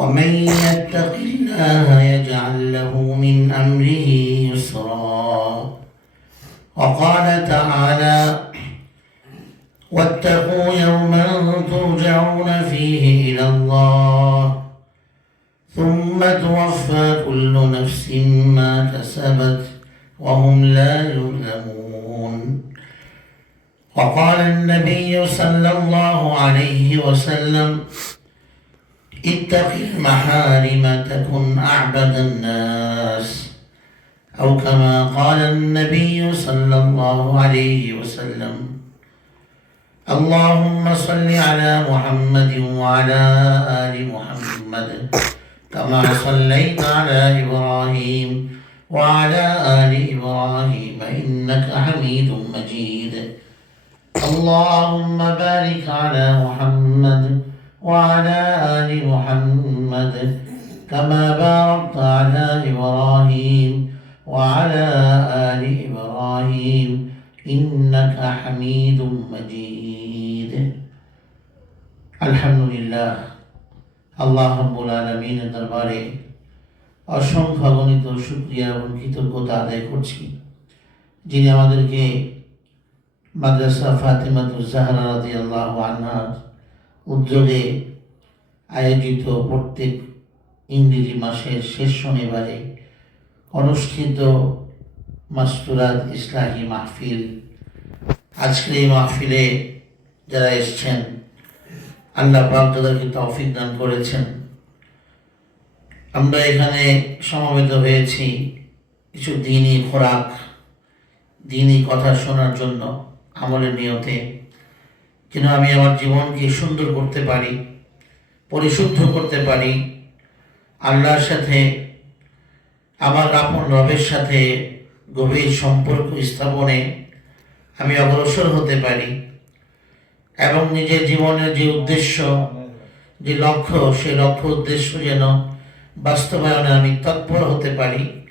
ومن يتق الله يجعل له من أمره يسرا. وقال تعالى واتقوا يوما ترجعون فيه إلى الله ثم توفى كل نفس ما كسبت وهم لا يظلمون. وقال النبي صلى الله عليه وسلم اتق المحارم تكن أعبد الناس. أو كما قال النبي صلى الله عليه وسلم اللهم صل على محمد وعلى آل محمد كما صليت على إبراهيم وعلى آل إبراهيم إنك حميد مجيد. اللهم بارك على محمد وعلى آل محمد كما باركت على إبراهيم وعلى آل إبراهيم إنك حميد مجيد الحمد لله আল্লাহ রব্বুল আলমিনের দরবারে অসংখ্য গণিত শুক্রিয়া এবং কৃতজ্ঞতা আদায় করছি যিনি আমাদেরকে মাদ্রাসা ফাতেমাতুল জাহরা রাদি আল্লাহ আনহার উদ্যোগে আয়োজিত প্রত্যেক ইংরেজি মাসের শেষ শনিবারে অনুষ্ঠিত মাস্তুরাত ইসলাহী মাহফিল। আজকের এই মাহফিলে যারা এসছেন, আল্লাহ পাক তাদেরকে তৌফিক দান করেছেন। আমরা এখানে সমবেত হয়েছি কিছু দিনই খোরাক দিনই কথা শোনার জন্য আমলের নিয়তে। যেন আমি আমার জীবনকে সুন্দর করতে পারি, পরিশুদ্ধ করতে পারি, আল্লাহর সাথে, আমার আপন রবের সাথে গভীর সম্পর্ক স্থাপনে আমি অগ্রসর হতে পারি এবং নিজের জীবনের যে উদ্দেশ্য, যে লক্ষ্য, সেই লক্ষ্য উদ্দেশ্য যেন বাস্তবায়নে আমি তৎপর হতে পারি,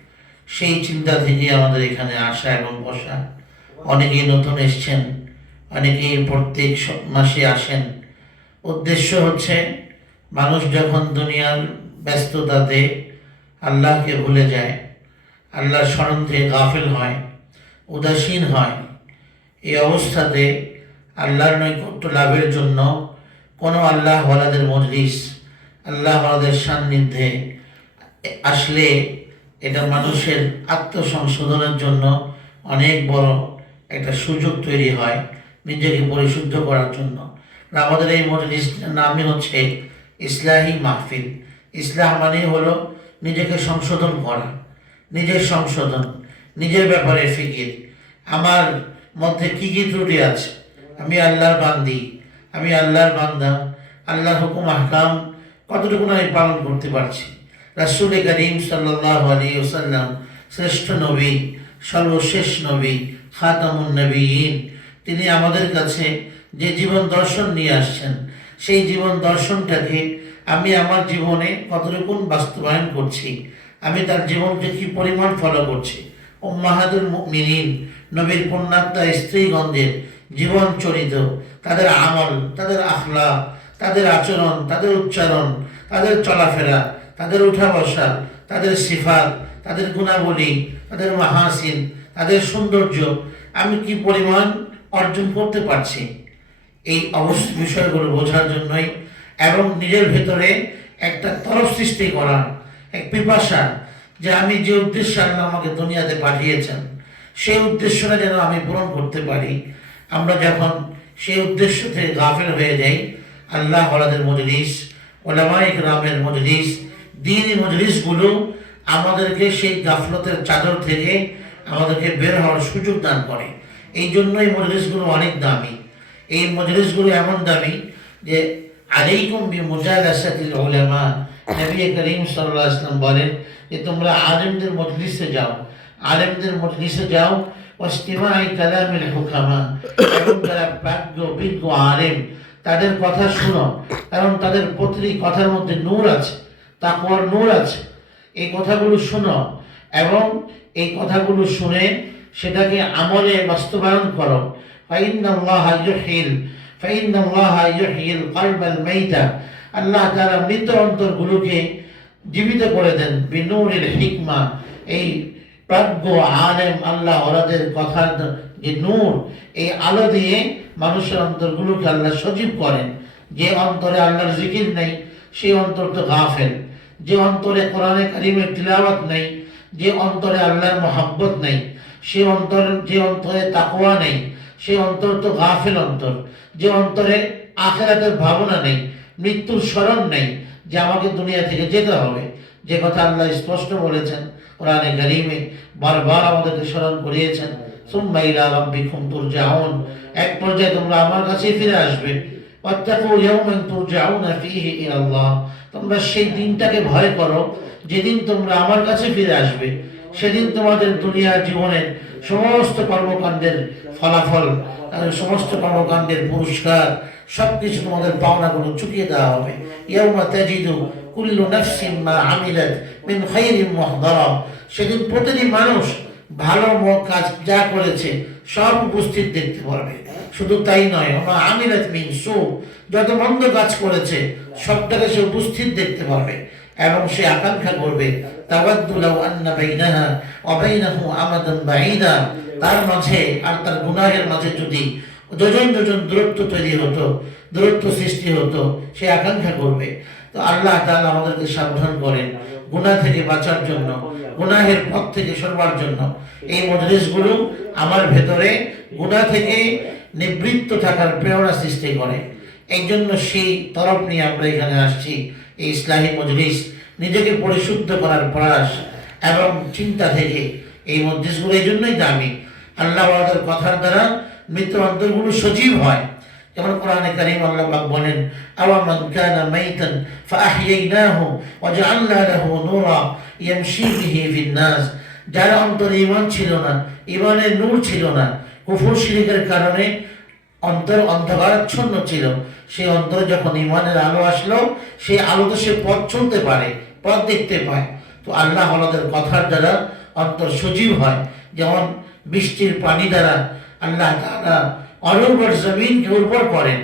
সেই চিন্তা থেকে আমাদের এখানে আসা এবং বসা। অনেকেই নতুন এসছেন। অনেকেই প্রত্যেক মাসে আসেন। উদ্দেশ্য হচ্ছে, মানুষ যখন দুনিয়ার ব্যস্ততাতে আল্লাহকে ভুলে যায়, আল্লাহর স্মরণ থেকে গাফেল হয়, উদাসীন হয়, এই অবস্থাতে আল্লাহর নৈকট্য লাভের জন্য কোনো আল্লাহ ওয়ালাদের মজলিস, আল্লাহ ওয়ালাদের সান্নিধ্যে আসলে এটা মানুষের আত্মসংশোধনের জন্য অনেক বড় একটা সুযোগ তৈরি হয়। নিজেকে পরিশুদ্ধ করার জন্য। আমাদের এই মজলিস নামই হচ্ছে ইসলাহী মাহফিল। ইসলাম মানে হলো নিজেকে সংশোধন করা, নিজের সংশোধন, নিজের ব্যাপারে ফিকির। আমার মধ্যে কি কি ত্রুটি আছে? আমি আল্লাহর বান্দি, আমি আল্লাহর বান্দা, আল্লাহর হুকুম, আহকাম কতটুকু আমি পালন করতে পারছি? রাসুল করিম সাল্লাহ আলী ওসাল্লাম শ্রেষ্ঠ নবী, সর্বশেষ নবী, খাতামুন নবীন। তিনি আমাদের কাছে যে জীবন দর্শন নিয়ে আসছেন, সেই জীবন দর্শনটাকে আমি আমার জীবনে কতটুকু বাস্তবায়ন করছি, আমি তার জীবনকে কি পরিমাণ ফলো করছি। ও মাহাদুর মিনিন নবীর কন্যাত্মা স্ত্রীগন্ধের জীবন চরিত, তাদের আমল, তাদের আখলা তাদের আচরণ, তাদের উচ্চারণ, তাদের চলাফেরা, তাদের উঠা বসা তাদের সিফাত, তাদের গুণাবলী, তাদের মাহাসিন, তাদের সৌন্দর্য, আমি কি পরিমাণ অর্জন করতে পারছি। এই অবশ্য বিষয়গুলো বোঝার জন্যই এবং নিজের ভেতরে একটা তরফ সৃষ্টি করা এক পিপাসা যে আমি যে উদ্দেশ্যে আল্লাহ আমাকে দুনিয়াতে পাঠিয়েছেন, সেই উদ্দেশ্যটা যেন আমি পূরণ করতে পারি। আমরা যখন সেই উদ্দেশ্য থেকে গাফেল হয়ে যাই, আল্লাহ ওলাদের মজলিস ওলামাইক রামের মজলিস দিনই মজলিসগুলো আমাদেরকে সেই গাফলতের চাদর থেকে আমাদেরকে বের হওয়ার সুযোগ দান করে। এই জন্যই মজলিসগুলো অনেক দামি। এই মজলিসগুলো এমন দামি যে আলাইকুম বি মুজালাসাতিল উলামা। নবী করিম সাল্লাল্লাহু আলাইহি ওয়াসাল্লাম বলেন যে তোমরা আলেমদের মজলিসে যাও। আলেমদের মজলিসে যাও। ওয়াস্তিমাই কালামিল হুকামা। এবং যারা প্রাজ্ঞ বিজ্ঞ আলেম, তাদের কথা শুনো। কারণ তাদের প্রতিটি কথার মধ্যে নূর আছে, তাকওয়ার নূর আছে। এই কথাগুলো শোনো এবং এই কথাগুলো শুনে সেটাকে আমলে বাস্তবায়ন করো। আল্লাহ তারা মৃত অন্তরগুলোকে জীবিত করে দেন বিনুরের হিকমা। এই প্রাজ্ঞ আলেম আল্লাহ ওরাদের কথার যে নূর, এই আলো দিয়ে মানুষের অন্তরগুলোকে আল্লাহ সজীব করেন। যে অন্তরে আল্লাহর জিকির নেই সেই অন্তর তো গাফেল। যে অন্তরে কোরআনে কারিমের তিলাওয়াত নেই, যে অন্তরে আল্লাহর মহাব্বত নেই সে অন্তর যে অন্তরে তাকওয়া নেই, সে অন্তর তো গাফেল অন্তর। যে অন্তরে আখেরাতের ভাবনা নেই, মৃত্যুর স্মরণ নেই, যে আমাকে দুনিয়া থেকে যেতে হবে। যে কথা আল্লাহ স্পষ্ট বলেছেন কোরআনে কারিমে, বারবার আমাদেরকে স্মরণ করিয়েছেন, সুম্মা ইলা রাব্বিকুম তুরজাউন। এক পর্যায়ে তোমরা আমার কাছেই ফিরে আসবে। ওয়াত্তাকু ইয়াওমান তুরজাউনা ফীহি ইলাল্লাহ। তোমরা সেই দিনটাকে ভয় করো, যেদিন তোমরা আমার কাছে ফিরে আসবে। সেদিন তোমাদের দুনিয়া জীবনের সমস্ত কর্মকাণ্ডের ফলাফল সমস্ত কর্মকাণ্ডের পুরস্কার, সবকিছু তোমাদের পাওনাগুলো চুকিয়ে দেওয়া হবে। ইয়াউমা তাজিদু কুল্লু নাফসিন মা আমিলাত মিন খাইরিন মুহদারা। সেদিন প্রতিটি মানুষ ভালো কাজ যা করেছে, সব উপস্থিত দেখতে পারবে। শুধু তাই নয়, ওমা আমিলাত মিন সু, যত মন্দ কাজ করেছে, সবটাকে সে উপস্থিত দেখতে পারবে এবং সে আকাঙ্ক্ষা করবে তাওয়াদ্দু লাউ আন্না বাইনাহা ওয়া বাইনাহু আমাদান বাঈদা। তার মাঝে আর তার গুনাহের মাঝে যদি যোজন যোজন দূরত্ব তৈরি হতো, দূরত্ব সৃষ্টি হতো, সে আকাঙ্ক্ষা করবে। তো আল্লাহ তাআলা আমাদেরকে সাবধান করেন গুনাহ থেকে বাঁচার জন্য, গুনাহের পথ থেকে সরবার জন্য। এই মজলিসগুলো আমার ভেতরে গুনাহ থেকে নিবৃত্ত থাকার প্রেরণা সৃষ্টি করে। এই জন্য সেই তরফ নিয়ে আমরা এখানে আসছি। এই ইসলামী মজলিস নিজেকে পরিশুদ্ধ করার প্রয়াস এবং চিন্তা থেকে এই মজলিসগুলো এই জন্যই দামি। আল্লাহ কথার দ্বারা মৃত্যু অন্তরগুলো সজীব হয়। যেমন কোরআনে কারীম আল্লাহ পাক বলেন আওয়া মান কানা মাইতান ফাআহইয়াইনাহু ওয়া জাআলনা লাহু নূরা ইয়ামশি বিহি ফিন নাস যার অন্তরে ঈমান ছিল না, ঈমানের নূর ছিল না, কুফর শিরকের কারণে অন্তর অন্ধকারাচ্ছন্ন ছিল। সেই অন্তরে যখন ইমানের আলো আসলো, সেই আলোতে সে পথ চলতে পারে। পথ দেখতে পায়। তো আল্লাহ আমাদের কথার দ্বারা অন্তর সজীব হয়। যেমন বৃষ্টির পানি দ্বারা আল্লাহ তাআলা অনুর্বর জমিনকে উর্বর করেন।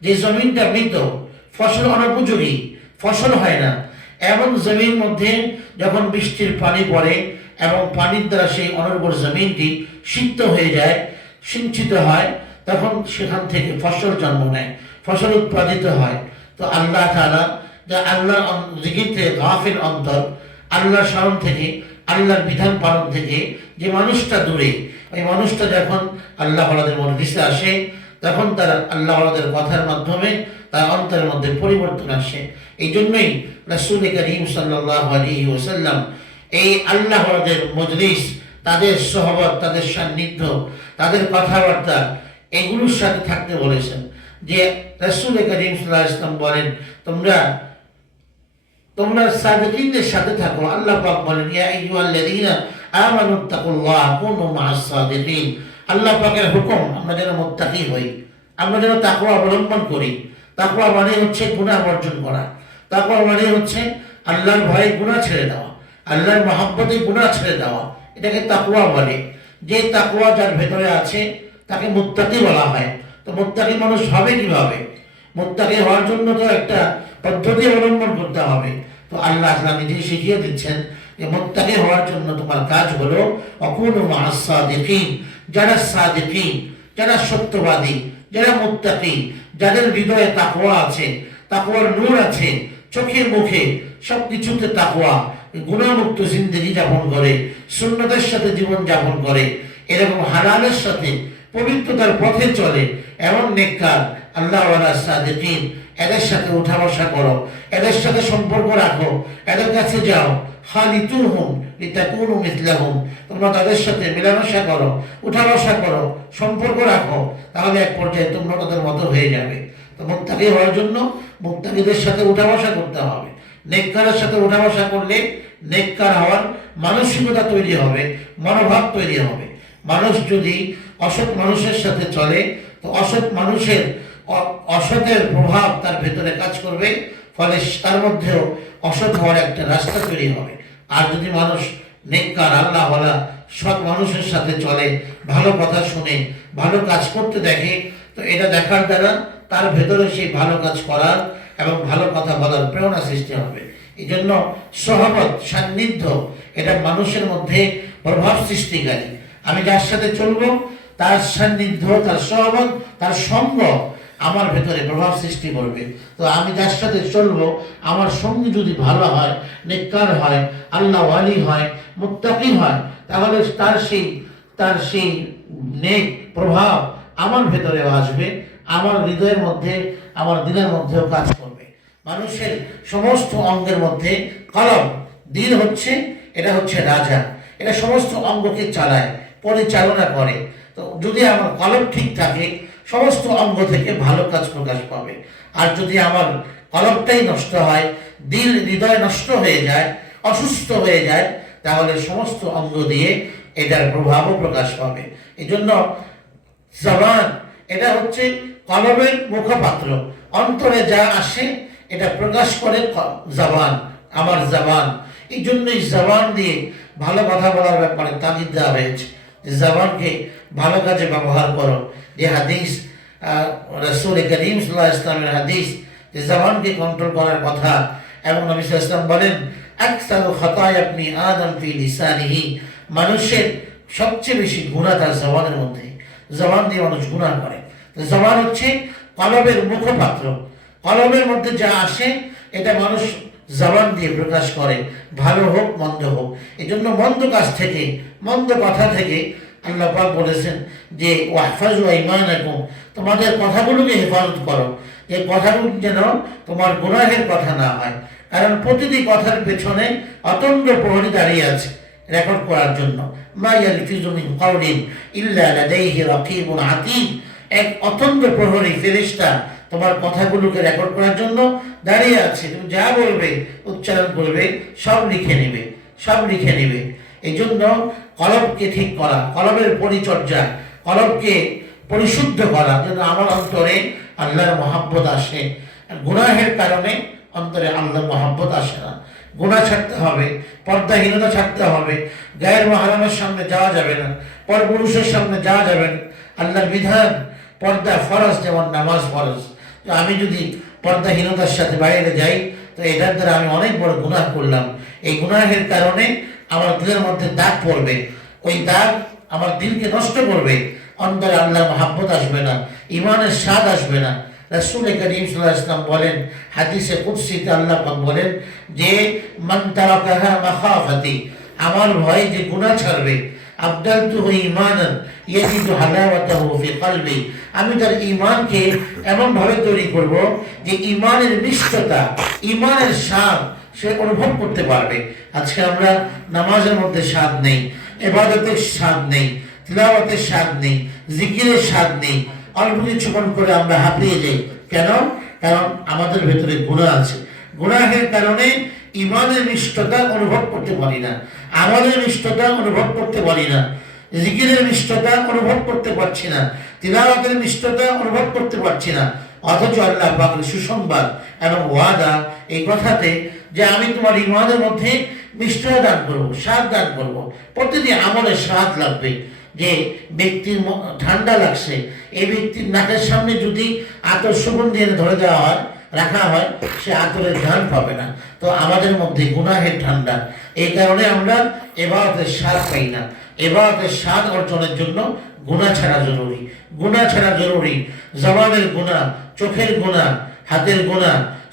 যে জমিনটা মৃত, ফসল অনুপযোগী, ফসল হয় না। এমন জমির মধ্যে যখন বৃষ্টির পানি পড়ে এবং পানির দ্বারা সেই অনুর্বর জমিনটি সিক্ত হয়ে যায়, সিঞ্চিত হয়, তখন সেখান থেকে ফসল জন্ম নেয়, ফসল উৎপাদিত হয়। তো আল্লাহ তাআলা যা আল্লাহ জিকিরতে গাফিল অন্তর, আল্লাহর স্মরণ থেকে, আল্লাহর বিধান পালন থেকে যে মানুষটা দূরে, ওই মানুষটা যখন আল্লাহ আলাদের মজলিসে আসে, তখন তার আল্লাহ আলাদের কথার মাধ্যমে তার অন্তরের মধ্যে পরিবর্তন আসে। এই জন্যই রাসূল করিম সাল্লাল্লাহু আলাইহি ওয়াসাল্লাম এই আল্লাহ আলাদের মজলিস, তাদের সহবত, তাদের সান্নিধ্য, তাদের কথাবার্তা, এগুলোর সাথে থাকতে বলেছেন। যে রাসূল করিম সাল্লাল্লাহু আলাইহি ওয়াসাল্লাম বলেন, তোমরা তোমরা সাদিকিনদের সাথে থাকো। আল্লাহ পাক বলেন, ইয়া আইয়ুহাল্লাযীনা আমানু তাকুল্লাহ, কুনু মা'আস সাদিকিন। আল্লাহ পাকের হুকুম, আমরা যেন মুত্তাকি হই, আমরা যেন তাকওয়া অবলম্বন করি। তাকওয়া মানে হচ্ছে গুনাহ বর্জন করা। তাকওয়া মানে হচ্ছে আল্লাহর ভয়ে গুনাহ ছেড়ে দেওয়া, আল্লাহর মহাব্বতে গুনাহ ছেড়ে দেওয়া। এটাকে তাকওয়া বলে। যে তাকওয়া যার ভেতরে আছে, তাকে মুত্তাকি বলা হয়। তো মুত্তাকি মানুষ হবে কীভাবে? মোত্তাকি হওয়ার জন্য তো একটা পদ্ধতি অবলম্বন করতে হবে। তো আল্লাহ তাআলা নিজেই শিখিয়ে দিচ্ছেন যে মোত্তাকি হওয়ার জন্য তোমার কাজ হলো, অকুনু সাদিকিন, যারা সাদিকিন, যারা সত্যবাদী, যারা মুত্তাকি, যাদের হৃদয়ে তাকওয়া আছে, তাকওয়ার নূর আছে চোখে মুখে সব কিছুতে তাকওয়া, গুণামুক্ত জিন্দগি যাপন করে, সুন্নতের সাথে জীবন যাপন করে, এরকম হালালের সাথে পবিত্রতার পথে চলে, এমন নেককার আল্লাহ সাদিকিন এদের সাথে উঠা বসা করো, এদের সাথে সম্পর্ক রাখো, এদের কাছে যাও। খালিতু হুম লিতাকুনু মিথলাহুম তোমরা তাদের সাথে মেলামেশা করো উঠা বসা করো, সম্পর্ক রাখো, তাহলে এক পর্যায়ে তোমরা তাদের মতো হয়ে যাবে। তো মুক্তাকি হওয়ার জন্য মুক্তাকিদের সাথে উঠা বসা করতে হবে। নেককারের সাথে উঠা বসা করলে নেককার হওয়ার মানসিকতা তৈরি হবে, মনোভাব তৈরি হবে। মানুষ যদি অসৎ মানুষের সাথে চলে, তো অসৎ মানুষের অসতের প্রভাব তার ভেতরে কাজ করবে, ফলে তার মধ্যেও অসৎ হওয়ার একটা রাস্তা তৈরি হবে। আর যদি মানুষ নেককার, আল্লাহওয়ালা, সৎ মানুষের সাথে চলে, ভালো কথা শুনে, ভালো কাজ করতে দেখে, তো এটা দেখার দ্বারা তার ভেতরে সেই ভালো কাজ করার এবং ভালো কথা বলার প্রেরণা সৃষ্টি হবে। এই জন্য সহবত সান্নিধ্য, এটা মানুষের মধ্যে প্রভাব সৃষ্টিকারী। আমি যার সাথে চলবো, তার সান্নিধ্য, তার সহবত তার সঙ্গ আমার ভেতরে প্রভাব সৃষ্টি করবে। তো আমি যার সাথে চলবো, আমার সঙ্গী যদি ভালো হয়, নেককার হয়, আল্লাহ ওয়ালি হয়, মুত্তাকি হয়, তাহলে তার সেই তার সেই নেক প্রভাব আমার ভেতরেও আসবে, আমার হৃদয়ের মধ্যে, আমার দিনের মধ্যেও কাজ করবে। মানুষের সমস্ত অঙ্গের মধ্যে কলম দিন হচ্ছে, এটা হচ্ছে রাজা। এটা সমস্ত অঙ্গকে চালায়, পরিচালনা করে। তো যদি আমার কলম ঠিক থাকে সমস্ত অঙ্গ থেকে ভালো কাজ প্রকাশ পাবে। আর যদি আমার কলমটাই নষ্ট হয়, দিল হৃদয় নষ্ট হয়ে যায়, অসুস্থ হয়ে যায়, তাহলে সমস্ত অঙ্গ দিয়ে এটার প্রভাবও প্রকাশ পাবে। এই জন্য জবান, এটা হচ্ছে কলমের মুখপাত্র। অন্তরে যা আসে, এটা প্রকাশ করে জবান, আমার জবান। এই জন্যই জবান দিয়ে ভালো কথা বলার ব্যাপারে তাগিদ দেওয়া হয়েছে। জবানকে ভালো কাজে ব্যবহার করো। যে হাদিস রসুল করিম সাল্লাহ ইসলামের হাদিস যে জবানকে কন্ট্রোল করার কথা, এবং নবী ইসলাম বলেন, আকসার খতায় আপনি আদম ফি লিসানিহি মানুষের সবচেয়ে বেশি গুণা তার জবানের মধ্যে। জবান দিয়ে মানুষ গুণা করে। জবান হচ্ছে কলমের মুখপাত্র। কলমের মধ্যে যা আসে, এটা মানুষ জবান দিয়ে প্রকাশ করে। ভালো হোক, মন্দ হোক। এই জন্য মন্দ কাজ থেকে, মন্দ কথা থেকে আল্লাহ পাক বলেছেন যে, ওয়াহফাজু ইমানাকুম তোমাদের কথাগুলোকে হেফাজত করো। এই কথাগুলো যেন তোমার গুনাহের কথা না হয়। কারণ প্রতিটি কথার পেছনে অতন্দ্র প্রহরী দাঁড়িয়ে আছে রেকর্ড করার জন্য। মা ইয়ালফিজু মিন কাউলিন ইল্লা লাদাইহি রাকিবুন আতীদ এক অতন্দ্র প্রহরী ফেরেশতা তোমার কথাগুলোকে রেকর্ড করার জন্য দাঁড়িয়ে আছে। তুমি যা বলবে, উচ্চারণ করবে, সব লিখে নেবে, সব লিখে নেবে। এই জন্য কলমকে ঠিক করা কলমের পরিচর্যা কলমকে পরিশুদ্ধ করা, যেন আমার অন্তরে আল্লাহর মহাব্বত আসে। আর গুনাহের কারণে অন্তরে আল্লাহর মহাব্বত আসে না। গুণা ছাড়তে হবে, পর্দাহীনতা ছাড়তে হবে, গায়ের মহারামের সামনে যাওয়া যাবে না, পরপুরুষের সামনে যাওয়া যাবে না। আল্লাহর বিধান, পর্দা ফরজ, যেমন নামাজ ফরজ। আমি যদি পর্দাহীনতার সাথে বাইরে যাই তো এটার দ্বারা আমি অনেক বড় গুনাহ করলাম। এই গুনাহের কারণে আমার দিলের মধ্যে দাগ পড়বে। ওই দাগ আমার দিলকে নষ্ট করবে। অন্তরে আল্লাহ মহাব্বত আসবে না ইমানের স্বাদ আসবে না। রাসূল করিম সাল্লাল্লাহু আলাইহি ওয়াসাল্লাম বলেন, হাদিসে কুদসিতে আল্লাহ বলেন যে, মান তারাকাহা মাখাফাতি আমার ভয় যে গুনাহ ছাড়বে। আবদালতুহু ইয়াজিদু হালাওয়াতাহু ফি কলবি। আমি তার ঈমানকে এমন ভাবে তৈরি করব যে ঈমানের মিষ্টতা ঈমানের স্বাদ সে অনুভব করতে পারবে। আজকে আমরা নামাজের মধ্যে স্বাদ নেই এবাদতের স্বাদ নেই, তিলাওয়াতের স্বাদ নেই, জিকিরের স্বাদ নেই। অল্প কিছুক্ষণ করে আমরা হাঁপিয়ে যাই। কেন? কারণ আমাদের ভেতরে গুণা আছে। গুণাহের কারণে ইমানের নিষ্ঠতা অনুভব করতে পারি না, আমলের নিষ্ঠতা অনুভব করতে পারি না, জিকিরের নিষ্ঠতা অনুভব করতে পারছি না, তিলাওয়াতের নিষ্ঠতা অনুভব করতে পারছি না, অথচ আল্লাহ পাকের সুসংবাদ এবং ওয়াদা এই কথাতে যে আমি তোমার ইমানের মধ্যে মিষ্টতা দান করব, স্বাদ দান করব, প্রতিদিন আমলের স্বাদ লাগবে, যে ব্যক্তির ঠান্ডা লাগছে, এই ব্যক্তির নাকের সামনে যদি আতর সুগন্ধি এনে ধরে দেওয়া হয় রাখা হয়, সে আতরের ঘ্রাণ পাবে না। তো আমাদের মধ্যে গুনাহের ঠান্ডা এই কারণে আমরা এবারতের স্বাদ পাই না। এবারতের স্বাদ অর্জনের জন্য গুণা ছাড়া জরুরি। গুণা ছাড়া জরুরি জবানের গুণা চোখের গুণা হাতের গুণা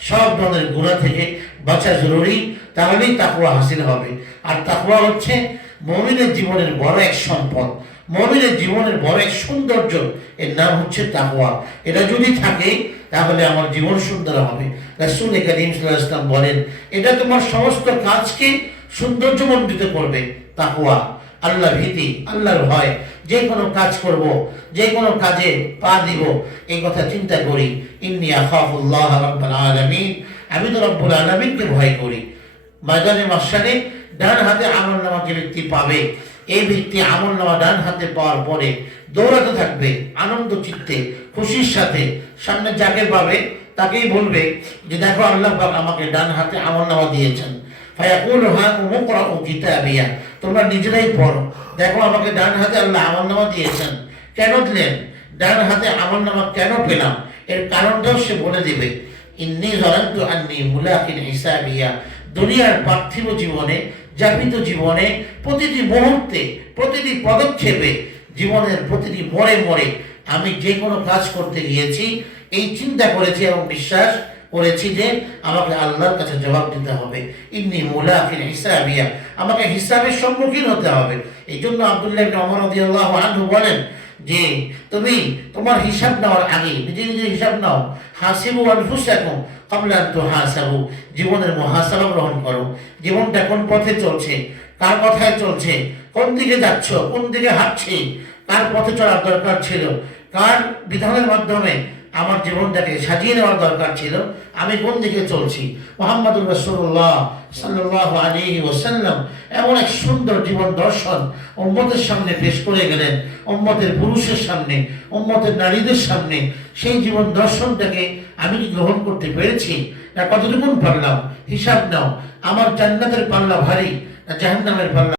সব ধরনের গুণা থেকে বাঁচা জরুরি, তাহলেই তাকুয়া হাসিল হবে। আর তাকুয়া হচ্ছে মমিনের জীবনের বড় এক সম্পদ। মমিনের জীবনের বড় সৌন্দর্য, এর নাম হচ্ছে তাকুয়া এটা যদি থাকে, তাহলে আমার জীবন সুন্দর হবে। রাসূল করিম ওয়াসাল্লাম বলেন, এটা তোমার সমস্ত কাজকে সৌন্দর্যমণ্ডিত করবে তাকুয়া আল্লাহ ভীতি, আল্লাহর ভয়। যে কোনো কাজ করব, যে কোনো কাজে পা দিব, এই কথা চিন্তা করি। ইন্নি আখাফুল্লাহ রাব্বুল আলামিন। আমি তো রব্বুল আলামিনকে ভয় করি। ময়দানে মাসানে ডান হাতে আমল নামা ব্যক্তি পাবে। এই ব্যক্তি আমল নামা ডান হাতে পাওয়ার পরে দৌড়াতে থাকবে, আনন্দ চিত্তে, খুশির সাথে। সামনে যাকে পাবে, তাকেই বলবে যে, দেখো, আল্লাহ আমাকে ডান হাতে আমল নামা দিয়েছেন। ফায়াকুল হা ও কিতাবিয়া। তোমরা নিজেরাই পড়ো। দেখো, আমাকে ডান হাতে আল্লাহ আমল নামা দিয়েছেন। কেন দিলেন? ডান হাতে আমল নামা কেন পেলাম? এর কারণটাও সে বলে দিবে। ইন্নি জরান্তু আন্নি মুলাকিন হিসাবিয়া। দুনিয়ার পার্থিব জীবনে যাপিত জীবনে প্রতিটি মুহূর্তে, প্রতিটি পদক্ষেপে, জীবনের প্রতিটি মরে মরে আমি যে কোনো কাজ করতে গিয়েছি, এই চিন্তা করেছি এবং বিশ্বাস করেছি যে আমাকে আল্লাহর কাছে জবাব দিতে হবে। ইমনি মুলাকিন হিসাবিয়া। আমাকে হিসাবের সম্মুখীন হতে হবে। এই জন্য আবদুল্লাহ অমর ওমর আনহু বলেন যে তুমি তোমার হিসাব নেওয়ার আগে, নিজে নিজে হিসাব নাও। হাসিবু আনফুসাকুম ক্বাবলা তো হাসাবু জীবনের মহাসাবা গ্রহণ করো। জীবনটা কোন পথে চলছে? কার কথায় চলছে? কোন দিকে যাচ্ছ? কোন দিকে হাঁটছে? কার পথে চলার দরকার ছিল? কার বিধানের মাধ্যমে আমার জীবনটাকে সাজিয়ে নেওয়ার দরকার ছিল। আমি কোন দিকে চলছি? মোহাম্মদুর রসুল্লাহ সাল্লাহ আলী ওসাল্লাম এমন এক সুন্দর জীবন দর্শন উম্মতের সামনে পেশ করে গেলেন। উম্মতের পুরুষের সামনে, উম্মতের নারীদের সামনে। সেই জীবন দর্শনটাকে আমি কি গ্রহণ করতে পেরেছি? না কতটুকুন পারলাম? হিসাব নাও। আমার জান্নাতের পাল্লা ভারী, না জাহান্নামের পাল্লা